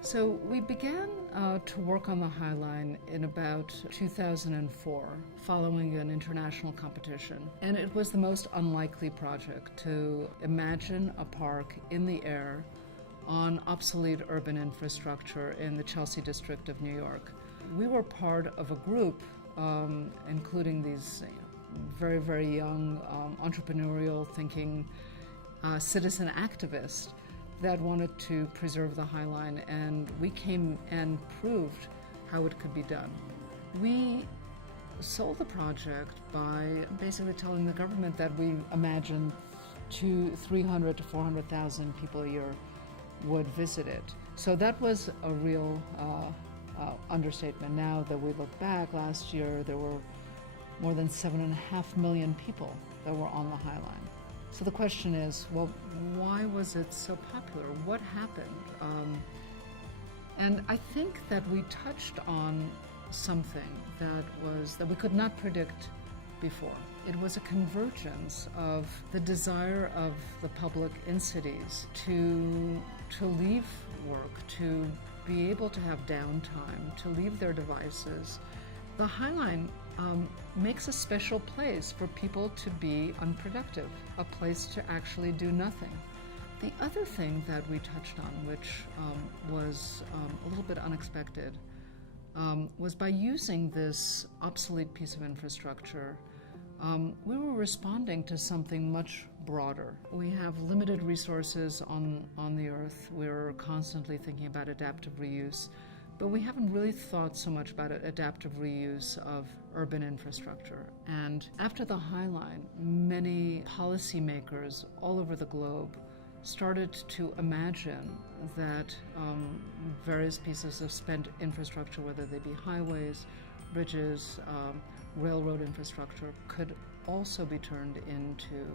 So we began to work on the High Line in about 2004, following an international competition. And it was the most unlikely project to imagine a park in the air on obsolete urban infrastructure in the Chelsea district of New York. We were part of a group, including these very, very young, entrepreneurial thinking citizen activists that wanted to preserve the High Line, and we came and proved how it could be done. We sold the project by basically telling the government that we imagined 300 to 400,000 people a year would visit it. So that was a real understatement. Now that we look back, last year there were more than 7.5 million people that were on the High Line. So the question is, well, why was it so popular? What happened? And I think that we touched on something that we could not predict before. It was a convergence of the desire of the public in cities to leave work, to be able to have downtime, to leave their devices. The High Line makes a special place for people to be unproductive, a place to actually do nothing. The other thing that we touched on, which was a little bit unexpected, was by using this obsolete piece of infrastructure, we were responding to something much broader. We have limited resources on the earth. We're constantly thinking about adaptive reuse. But we haven't really thought so much about adaptive reuse of urban infrastructure. And after the High Line, many policymakers all over the globe started to imagine that various pieces of spent infrastructure, whether they be highways, bridges, railroad infrastructure, could also be turned into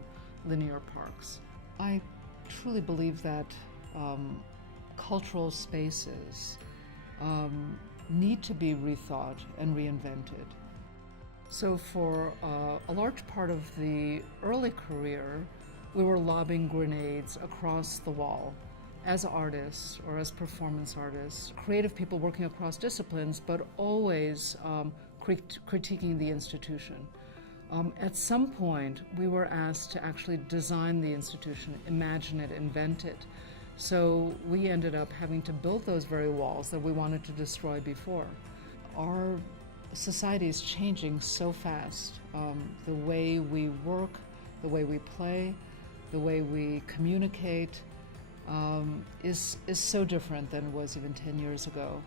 linear parks. I truly believe that cultural spaces need to be rethought and reinvented. So for a large part of the early career, we were lobbing grenades across the wall as artists or as performance artists, creative people working across disciplines, but always critiquing the institution. At some point, we were asked to actually design the institution, imagine it, invent it. So we ended up having to build those very walls that we wanted to destroy before. Our society is changing so fast. The way we work, the way we play, the way we communicate is so different than it was even 10 years ago,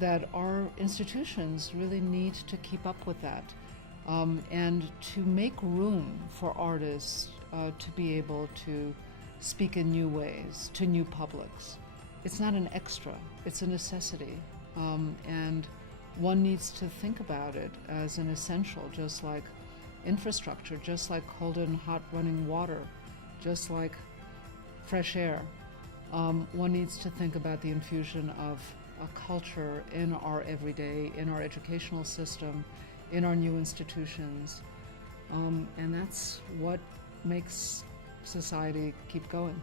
that our institutions really need to keep up with that and to make room for artists to be able to speak in new ways to new publics. It's not an extra, it's a necessity. And one needs to think about it as an essential, just like infrastructure, just like cold and hot running water, just like fresh air. One needs to think about the infusion of a culture in our everyday, in our educational system, in our new institutions. And that's what makes society keep going.